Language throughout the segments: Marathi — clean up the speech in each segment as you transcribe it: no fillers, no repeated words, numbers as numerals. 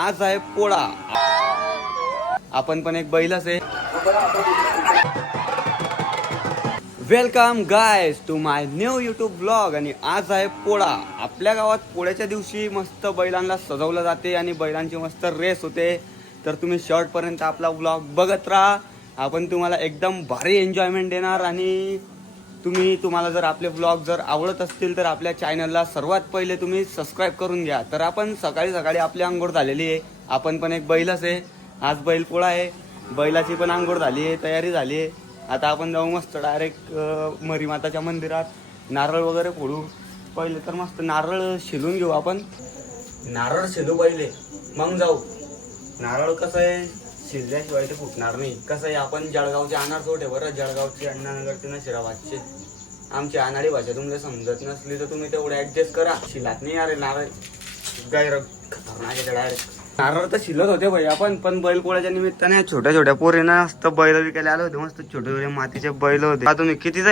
आज आहे पोळा. आपण पण एक बैलच आहे. Welcome guys to my new YouTube blog. आणि आज आहे पोळा. आपल्या गावात पोळ्याच्या दिवशी मस्त बैलांना सजवलं जाते आणि बैलांची मस्त रेस होते. तर तुम्ही शेवटपर्यंत आपला ब्लॉग बघत राहा. आपण तुम्हाला एकदम भारी एन्जॉयमेंट देणार. आणि तुम्हाला जर आपले ब्लॉग जर आवडत असतील तर आपल्या चॅनलला सर्वात पहिले तुम्ही सबस्क्राईब करून घ्या. तर आपण सकाळी आपली अंघोळ झालेली आहे. आपण पण एक बैलच आहे. आज बैल पोळा आहे. बैलाची पण अंघोळ झाली आहे, तयारी झाली आहे. आता आपण जाऊ मस्त डायरेक्ट मरीमाताच्या मंदिरात नारळ वगैरे फोडू. पहिले तर मस्त नारळ शिलून घेऊ आपण. नारळ शिलू पहिले मग जाऊ. नारळ कसं आहे शिजल्याशिवाय ते फुटणार नाही. कसं आहे आपण जळगावचे अनार सोटे बरं. जळगावची अण्णानगरची नशिराबादचे आमची अनाडी भाषा तुम्हाला समजत नसली तर तुम्ही तेवढं ऍडजस्ट करा. शिलात नाही अरे नारळ गायर खतरनाक डायरेक्ट. नारळ तर शिलत होते भाई आपण. पण बैलपोळ्याच्या निमित्ताने छोट्या छोट्या पोरींना मस्त बैल विकायला आले होते. मस्त छोटे छोटे मातीचे बैल होते. तुम्ही कितीचे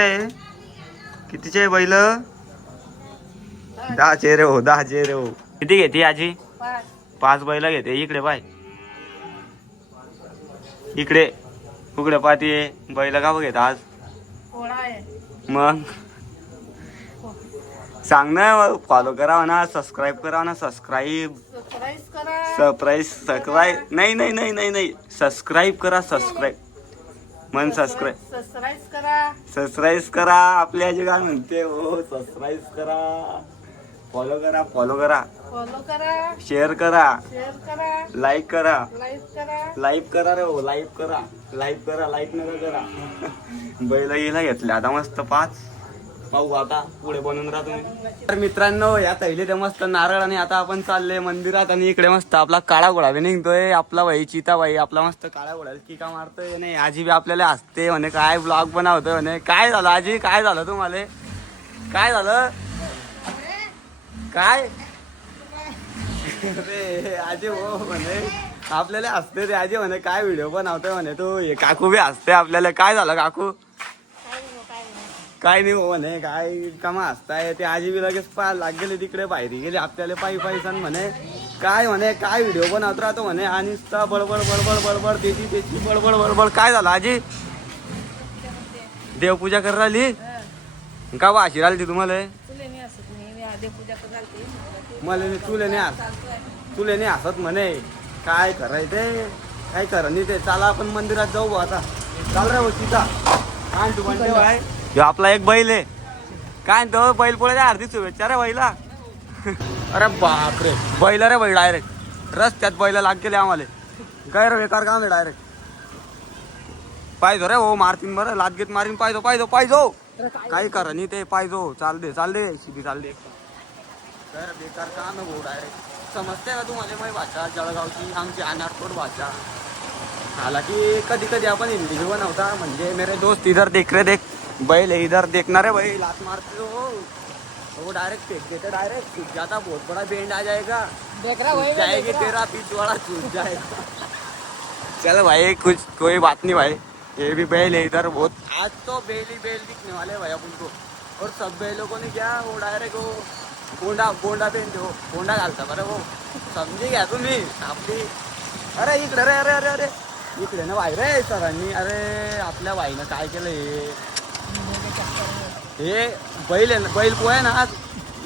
आहे बैल? 10 चेहरे हो. किती घेते आजी? 5 बैल घेते. इकडे पाय, इकडे उघडे पाती बैल का घेत आज? मग सांग ना. फॉलो करा ना, सबस्क्राईब करा ना. सबस्क्राईब नाही सबस्क्राईब करा. मन सबस्क्राईब करा. आपल्या जे काय म्हणते हो सबस्क्राईब करा. फॉलो करा. शेअर करा. लाईक करा रे हो. लाईक करा. लाईक नका करा. बैल गेला घेतले आता मस्त 5. पाहू आता पुढे बनवून राहा तुम्ही. तर मित्रांनो या तैले ते मस्त नारळ. आणि आता आपण चालले मंदिरात. आणि इकडे मस्त आपला काळा घोडा बी निघतोय. आपला भाई चिताबाई आपला मस्त काळा घोडा की का मारतोय. नाही आजी बी आपल्याला हसते म्हणे काय ब्लॉग बनवतोय म्हणे. काय झालं आजी? काय झालं तुम्हाला? काय झालं? काय अरे आजी हो म्हणे आपल्याला हसते ते. आजी म्हणे काय व्हिडिओ बनवतोय म्हणे तू. हे काकू बी हसते आपल्याला. काय झालं काकू? काय नाही हो म्हणे. काय कामा हसताय ते. आजी बी लगेच लाग गेले तिकडे बाहेर गेले. आपल्याला पायी सण म्हणे काय व्हिडिओ बनवत राहतो म्हणे. आणि बडबड त्याची बडबड. काय झालं आजी? देवपूजा कर राहिली का? वाशी राहिली तुम्हाला? मला तुले नाही हसत म्हणे. काय करायचं काय करा नाही ते. चला आपण मंदिरात जाऊ आता. चाल रे सीता. काय तू म्हणते बाय? आपला एक बैल आहे. काय तो बैल पोळ्याच्या हार्दिक शुभेच्छा रे बैला. अरे बापरे बैल रे बैल डायरेक्ट रस्त्यात बैल लाग गेले आम्हाला. काय रे बेकार काम आहे डायरेक्ट. पाहिजो रे हो मारतीन बरं. लाद घेत मारीन. पाहिजो काही करा नाही ते. पाहिजो चाल दे शिधी चाल दे. तर बेकार काम आहे भाऊ डायरेक्ट. समजते का तुम्हाला माझी भाषा जळगावची आमची अनारकोट भाषा. हालांकि कधी आपण हिंदी भी बनवता. म्हणजे मेरे दोस्त इधर देख रहे देख बैल इधर देखना रे भाई. लात मारते हो वो डायरेक्ट फेंक देते. डायरेक्ट छूट जाता. बहुत बड़ा बैंड आ जाएगा. देख रहा वही जाएगी तेरा पीछ वाला छूट जाएगा. चलो भाई कुछ कोई बात नहीं भाई. ये भी बैल है इधर बहुत. आज तो बैल दिखने वाले भाई अपन को. और सब बैलों को नहीं क्या वो डायरेक्ट वो गोंडा पहनते हो. गोंडा घालता बरं वो. समजी घ्या तुम्ही आपली. अरे इकडे अरे इकडे ना भाई रे सरांनी. अरे आपल्या भाईनं काय केलं हे बैल आहे ना. बैल पोळ्या ना आज.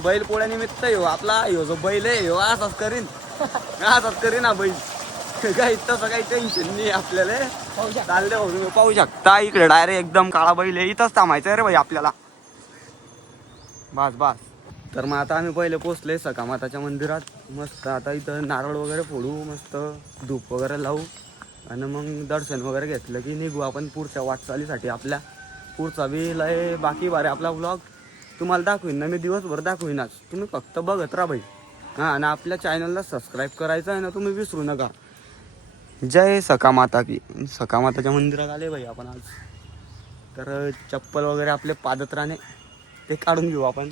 बैल पोळ्यानिमित्त हो आपला ह्यो जो बैल आहे ह्यो असंच करीन हा बैल. काही तसं काही टेन्शन नाही आपल्याला. चालले हो तुम्ही पाहू शकता. इकडे डायरेक्ट एकदम काळा बैल आहे. इथंच थांबायचं आहे रे भाई आपल्याला. बस. तर मग आता आम्ही पहिले पोचले सकामाताच्या मंदिरात. मस्त आता इथं नारळ वगैरे फोडू. मस्त धूप वगैरे लावू. आणि मग दर्शन वगैरे घेतलं की निघू आपण पुढच्या वाटचालीसाठी. आपल्या पुढचा बी लय बाकी बारे आपला व्लॉग तुम्हाला दाखवीन ना मी. दिवसभर दाखवीनच. तुम्ही फक्त बघत राहा भाई. हां आणि आपल्या चॅनलला सबस्क्राईब करायचं आहे ना तुम्ही विसरू नका. जय सकामाता की. सकामाताच्या मंदिरात आले भाई आपण आज. तर चप्पल वगैरे आपले पादत्राणे ते काढून घेऊ आपण.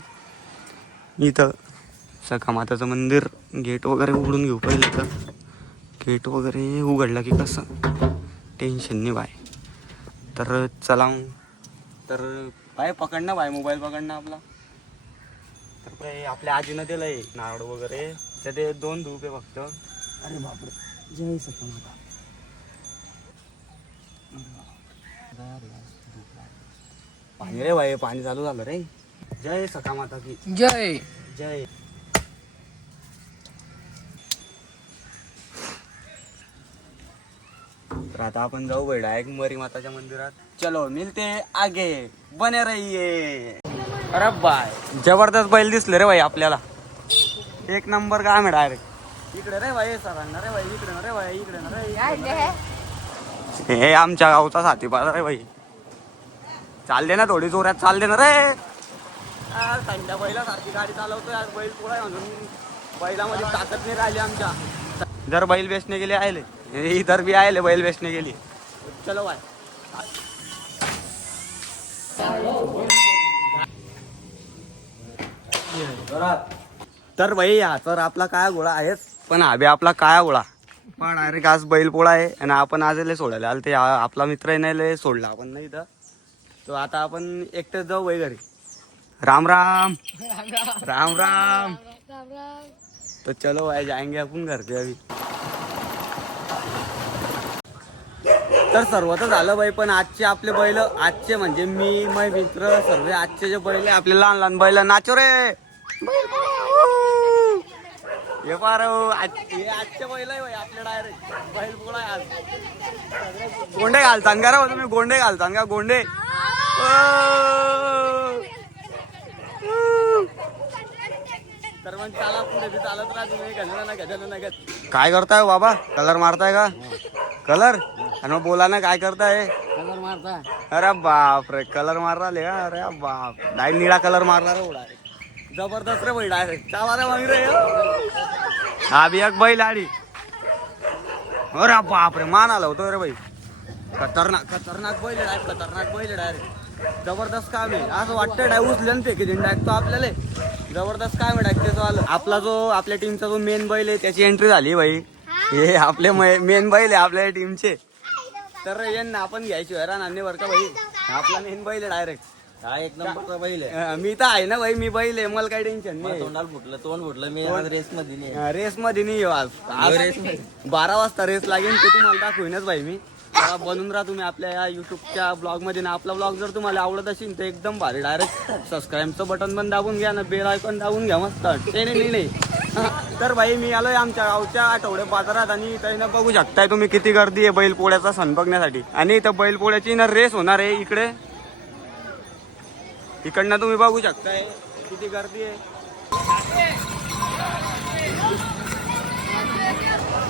इथं सकामाताचं मंदिर गेट वगैरे उघडून घेऊ पहिले. तर गेट वगैरे उघडला की कसं टेन्शन नाही बाय. तर चला तर बाय पकडणं बाय मोबाईल पकडणं आपला. तर आपल्या आजीनं दिलंय नारळ वगैरे. त्याचे 2 धूप आहे फक्त. अरे बापरे, जय सखा माता. पाणी रे भाई, पाणी चालू झालं रे. जय सखा माता की जय. जय. तर आता आपण जाऊ भाई डायरेक्ट मरी माताच्या मंदिरात. चलो मिलते आगे, बने रहिए. अरे बाय, जबरदस्त बैल दिसले रे भाई आपल्याला. एक नंबर काम आहे डायरेक्ट. इकडे रे भाई सरांना रे भाई, इकडे ना रे भाई, इकडे ना रे. हे आमच्या गावचा साथी पाहिला रे भाई. चालले ना थोडी जोरात, चालले ना रे. थंड्या बैलासारखी गाडी चालवतोय आज. बैल पोळा आहे म्हणून बैलामध्ये ताकद नाही राहिली आमच्या. जर बैल बेचने गेले आले, इधर भी आले बैल बेचने गेली. चलो भाई. तर भाई हा तर आपला काळा गोळा आहेच, पण हा बी आपला काळा गोळा. पण डायरेक्ट आज बैल पोळा आहे आणि आपण आज लय सोडायला आलो. ते आपला मित्र नाही लय सोडला आपण नाही इथं. तो आता आपण एकटेच जाऊ भाई घरी. राम राम राम राम. तो चलो भाई जाएंगे आपण घर पे अभी. तर सर्व तर झालं बाई, पण आजचे आपले बैल, आजचे म्हणजे मी मै मित्र सर्व आजचे जे बैल आपले लहान लहान बैल नाचो रे. हे पार आजचे बैल आहे भाई आपले. डायरेक्ट बैल पोळा आहे आज. गोंडे घालतान का रे तुम्ही? गोंडे घालतान का? गोंडे. तर मग चाला पुढे बी चालत राहा तुम्ही. गजल ना गज. काय करताय बाबा? कलर मारताय का? कलर? आणि मग बोला ना काय करताय? कलर मारता. अरे बाप रे, कलर मार राहिले का? अरे बाप, डायरेक्ट निळा कलर मारणार रे. डायरेक्ट जबरदस्त रे भाई. डायरेक्ट चावा रे मग रे. हा बी एक बैल आडी. अरे बाप रे, मान आला होतो रे भाई. खतरनाक खतरनाक बैल डायरेक्ट. खतरनाक बैल डायरेक्ट. जबरदस्त काम आहे. असं वाटतं डाय उचलं ते की डायरेक्ट तो आपल्याला. जबरदस्त काम आहे डायरेक्ट त्याचं आलं. आपला जो आपल्या टीमचा जो मेन बैल आहे त्याची एंट्री झाली भाई. हे आपले मेन बैल आहे आपल्या टीमचे. तर यांना आपण घ्यायची हैराण आणणे बरं का भाई. आपला मेन बैल आहे डायरेक्ट. हा एक नंबरचा बैल आहे. मी तर आहे ना भाई, मी बैल आहे, मला काही टेन्शन नाही. तोंडाला फुटलं, तोंड फुटलं. मी आज रेस मध्ये नाही. रेस मध्ये नाही येऊ आज. 12 वाजता रेस लागेल ते तुम्हाला दाखवीनच भाई मी. बनून राहा तुम्ही आपल्या या युट्यूबच्या ब्लॉग मध्ये ना. आपला ब्लॉग जर तुम्हाला आवडत असेल तर एकदम भारी. डायरेक्ट सबस्क्राईबचं बटन पण दाबून घ्या ना, बेल आयकॉन दाबून घ्या मस्त. नाही. तर भाई मी आलोय आमच्या गावच्या आठवडे बाजारात आणि इथं बघू शकताय तुम्ही किती गर्दी आहे बैल पोळ्याचा सण बघण्यासाठी. आणि इथं बैल पोळ्याची ना रेस होणार आहे इकडे. इकडनं तुम्ही बघू शकताय किती गर्दी आहे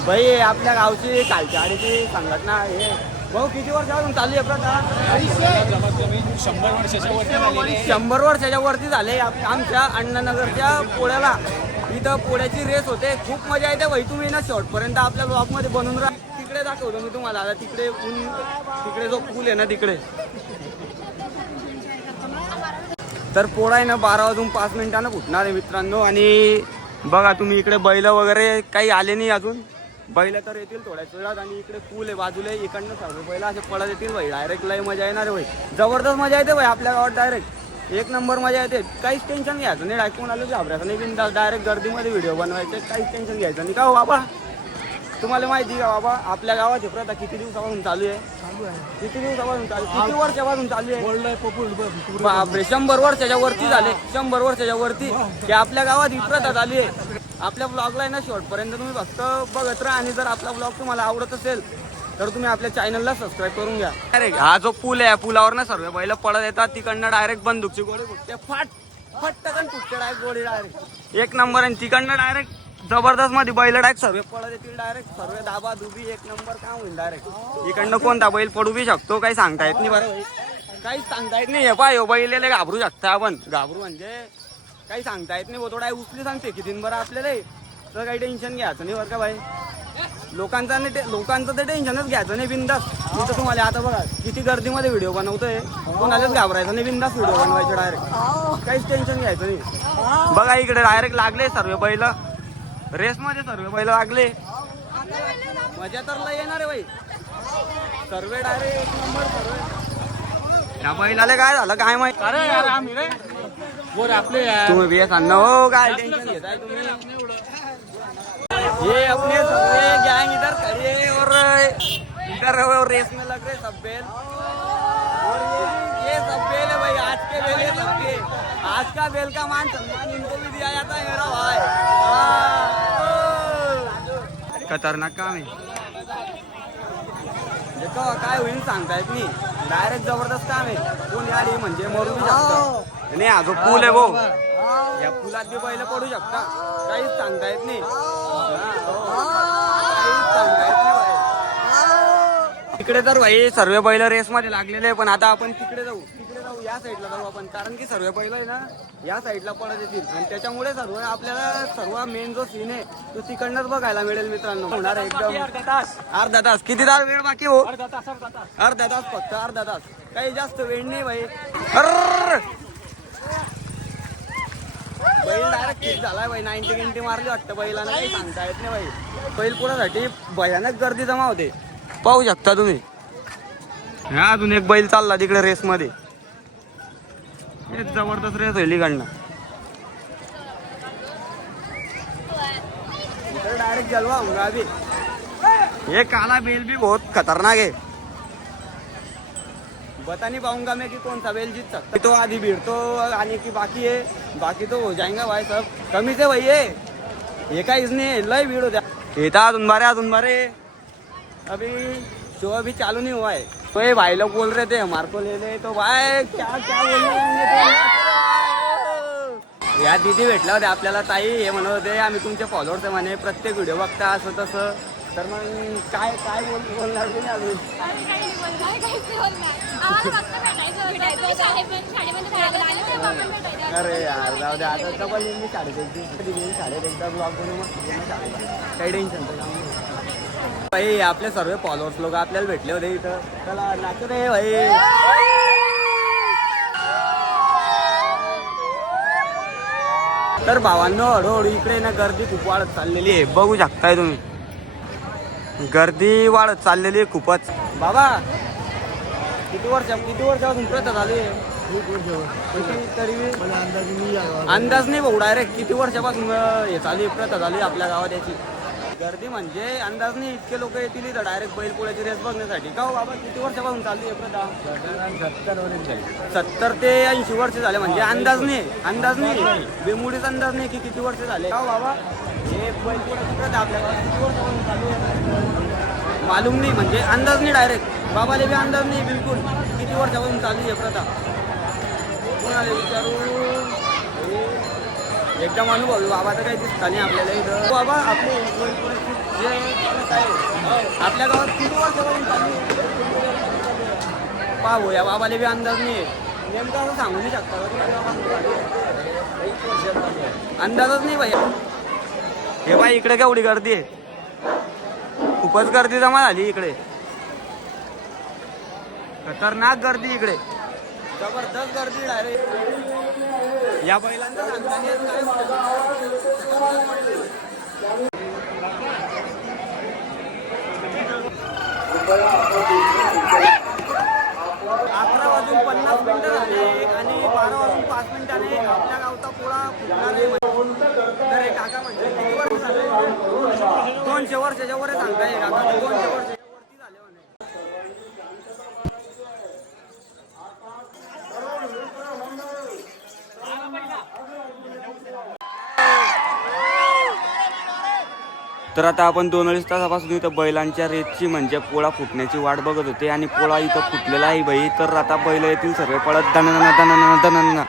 भाई. आपल्या गावची कालच्या आडीची संघटना आहे भाऊ. किती वर्षापासून चालू आहे प्रथा? 100 वर्षाच्या वरती झाले. आमच्या अण्णानगरच्या पोळ्याला इथं पोळ्याची रेस होते. खूप मजा येते भाई. तुम्ही ना शेवटपर्यंत आपल्या ब्लॉग मध्ये बनवून राहा. तिकडे दाखवतो मी तुम्हाला. आता तिकडे जो पूल आहे ना तिकडे. तर पोळा आहे ना 12 वाजून 5 मिनिटांना फुटणार आहे मित्रांनो. आणि बघा तुम्ही इकडे बैल वगैरे काही आले नाही अजून. बैल तर येतील थोड्याच वेळात. आणि इकडे पूल आहे बाजूला. इकडनं सर्व बैल असे पळत येतील भाई. डायरेक्ट लय मजा येणार आहे भाई. जबरदस्त मजा येते भाई आपल्या गावात. डायरेक्ट एक नंबर मजा येते. काहीच टेन्शन घ्यायचं नाही. डायरेक्ट कोणाला घाबरायचं नाही. बिनधास्त डायरेक्ट गर्दीमध्ये व्हिडिओ बनवायचे. काहीच टेन्शन घ्यायचं नाही. का हो बाबा, तुम्हाला माहिती का बाबा आपल्या गावात हे प्रथा किती दिवसापासून चालू आहे? किती दिवसापासून चालू? किती वर्षापासून चालू आहे? बापरे, 100 वर्षाच्या वरती झाले. 100 वर्षाच्या वरती की आपल्या गावात ही प्रथा चालू आहे. आपल्या ब्लॉगला आहे ना शेवटपर्यंत तुम्ही फक्त बघत राहा. आणि जर आपला ब्लॉग तुम्हाला आवडत असेल तर तुम्ही आपल्या चॅनलला सबस्क्राईब करून घ्या. डायरेक्ट हा जो पूल आहे, पुलावर ना सर्व बैल पळत येतात. तिकडनं डायरेक्ट बंदूकची गोळी फुटते. फटकन फुटते डायरेक्ट गोळी. डायरेक्ट एक नंबर. आणि तिकडनं डायरेक्ट जबरदस्त मध्ये बैल डायरेक्ट सर्व पळत येतील. डायरेक्ट सर्व दाबा दुबी एक नंबर काम होईल. डायरेक्ट इकडनं कोणता बैल पडू बी शकतो, काही सांगता येत नाही. बरं काहीच सांगता येत नाही. हे पाय बैल घाबरू शकता आपण. घाबरू म्हणजे काही सांगता येत नाही. थोडा उचली सांगते किती बरं आपल्याला. तर काही टेन्शन घ्यायचं नाही बरं का भाई. लोकांचं ते टेन्शनच घ्यायचं नाही. बिंदास. मी तर तुम्हाला आता बघा किती गर्दीमध्ये व्हिडिओ बनवतोय. कोणालाच घाबरायचं नाही. बिंदास व्हिडिओ बनवायचे डायरेक्ट. काहीच टेन्शन घ्यायचं नाही. बघा इकडे डायरेक्ट लागले सर्व बैल. रेसमध्ये सर्व बैल लागले. मजा तर लय येणार आहे भाई. सर्व डायरेक्ट एक नंबर. सर्व या बैलाला काय झालं काय माहिती. अरे यार आम्ही रे बोर आपले तुम्ही बिया सांग ना हो. काय टेन्शन घेताय तुम्ही? ये अपने सबे गैंग इधर खड़ी है और इधर वो रेस में लग रहे सब बेल और ये सब बेल है भाई, आज के बेल है सबके। आज का बेल का मान सम्मान इनको भी दिया जाता है मेरा भाई। खतरनाक काम आहे। देखो काय होईल सांगता येत नाही, डायरेक्ट जबरदस्त काम आहे। कोण यार म्हणजे मरू बी शकतं नाही, हा जो पूल आहे वो, या पुलात बी बैल पडू शकता, काहीच सांगता येत नाही। काहीच सांगता येत नाही भाई। तिकडे तर भाई सर्व बैल रेस मध्ये लागलेले, पण आता आपण तिकडे जाऊ या साईडला जाऊ आपण, कारण की सर्व बैल आहे ना या साईडला पडत येतील आणि त्याच्यामुळे सर्व आपल्याला सर्व मेन जो सीन आहे तो तिकडनंच बघायला मिळेल मित्रांनो। होणार एकदम अर्धा तास किती तास वेळ बाकी हो? अर्धा तास फक्त, अर्धा तास, काही जास्त वेळ नाही भाई। बैल डायरेक्ट किक झालाय भाई, 90 गिंटी मारली वाटतं बैलांना, काही सांगता येत नाही भाई। बैल पुरासाठी भयानक गर्दी जमा होते, पाहू शकता तुम्ही। अजून एक बैल चालला तिकडे रेस मध्ये, जबरदस्त रेस होईल इकडनं। डायरेक्ट जलवा होगा अभी। ये काला बेल भी बहुत खतरनाक है, बता नहीं पाऊंगा मैं कि कौन सा बेल जीत सकता है। तो आधी भीड़ तो आने की बाकी है, बाकी तो हो जाएगा भाई सब। कमी से भाई ये का इसने लय भीड़ हो जाए। ये था अजून बारे अभी शो अभी चालू नहीं हुआ है, तो ये भाई लोग बोल रहे थे हमारे को ले ले, तो भाई क्या क्या बोल रहे होंगे। या दीदी भेटल्या होत्या आपल्याला, ताई हे म्हणत होते आम्ही तुमचे फॉलोअर्स आहे म्हणे, प्रत्येक व्हिडिओ बघता असं तसं। तर मग काय काय बोलणार की नाही अजून? अरे यार जाऊ दे आता, डबल मी शाळेत एकदा ब्लॉग बनवून मस्त काही टेन्शन भाई। आपले सर्व फॉलोअर्स लोक आपल्याला भेटले होते इथं, चला नाचू रे भाई। तर भावांनो हळूहळू इकडे ना गर्दी खूप वाढत चाललेली आहे, बघू शकताय तुम्ही, गर्दी वाढत चाललेली आहे खूपच। बाबा किती वर्षापासून प्रथा झाली आहे? तरी अंदाज नाही भाऊ, डायरेक्ट किती वर्षापासून हे चालू प्रथा झाली आपल्या गावात याची। गर्दी म्हणजे अंदाज नाही, इतके लोक येतील इथं डायरेक्ट बैल पोळ्याची रेस बघण्यासाठी। का हो बाबा किती वर्षापासून चालू आहे प्रथा? 70 ते 80 वर्ष झाले, म्हणजे अंदाज नाही बेमुडीच अंदाज नाही की किती वर्ष झाले। का हो बाबा हे बैल पोळ्याची प्रथा आपल्या गावात किती वर्षापासून चालू आहे? मालूम नाही, म्हणजे अंदाज नाही, डायरेक्ट बाबाले बी अंदाज नाही बिलकुल किती वर्षापासून चालू आहे प्रथा। कोणाला विचारू एकदम अनुभवी बाबा, तर काही दिसता नाही आपल्याला इथं। बाबा आपले आपल्या गावात किती वर्षापासून चालू पाहू, या बाबाला बी अंदाज नाही नेमका, असं सांगू नाही शकता अंदाजच नाही भाई। हे बाई इकडे केवढी गर्दी आहे, खूपच गर्दी जमा झाली इकडे, खतरनाक गर्दी इकडे, जबरदस्त गर्दी डायरेक्ट। या बैलांचा सांगता नाही येत काय होतं। 11:50 झाले आणि 12:05 आपल्या गावचा पोळा फुटणार आहे। तर हे काका म्हणजे किती वर्ष झाले? 200 वर्षाच्या वर सांगताय काका, 200 वर्षाच्या वरती झाले म्हणे। तर आता आपण 2-2.5 तासापासून इथं बैलांच्या रेसची म्हणजे पोळा फुटण्याची वाट बघत होते आणि पोळा इथं फुटलेला आहे बाई। तर आता बैल येतील सर्व पळत दणना दणना दणना।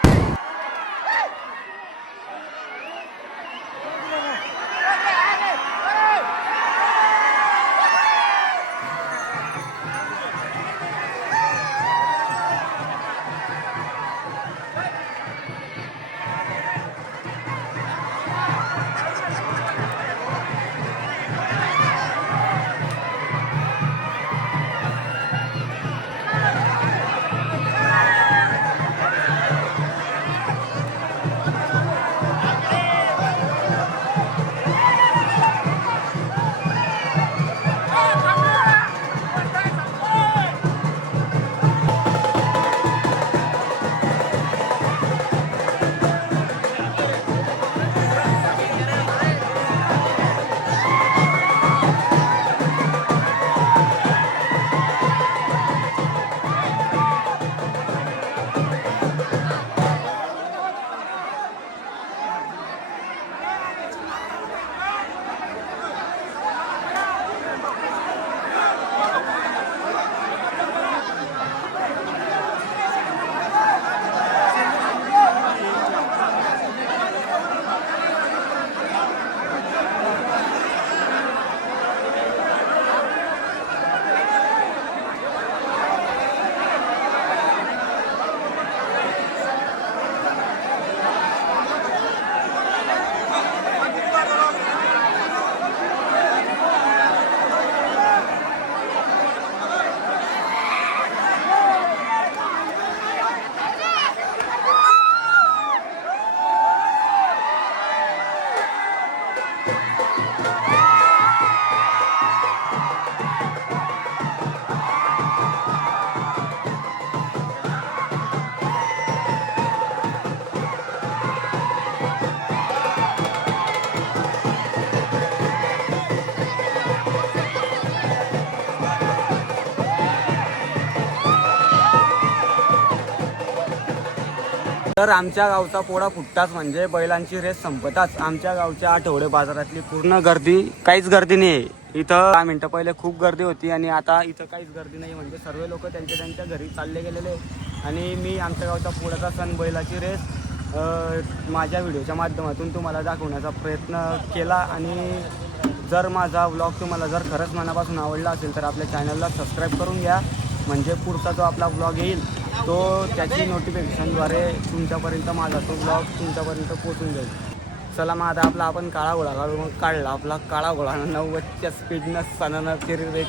तर आमच्या गावचा पोळा फुटताच म्हणजे बैलांची रेस संपताच आमच्या गावच्या आठवडे बाजारातली पूर्ण गर्दी काहीच गर्दी नाही आहे. इथं 10 मिनटं पहिले खूप गर्दी होती आणि आता इथं काहीच गर्दी नाही. म्हणजे सर्व लोक त्यांच्या घरी चालले गेलेले. आणि मी आमच्या गावच्या पोळ्याचा सण बैलाची रेस माझ्या व्हिडिओच्या माध्यमातून तुम्हाला दाखवण्याचा प्रयत्न केला. आणि जर माझा व्लॉग तुम्हाला जर खरंच मनापासून आवडला असेल तर आपल्या चॅनलला सबस्क्राईब करून घ्या. म्हणजे पुढचा जो आपला व्लॉग येईल तो त्याची नोटिफिकेशनद्वारे तुमच्यापर्यंत माझा तो ब्लॉग तुमच्यापर्यंत पोचून जाईल. चला मग आता आपण काळा घोडा काढला आपला काळा घोडा 90च्या स्पीडनं सणानं फिरवे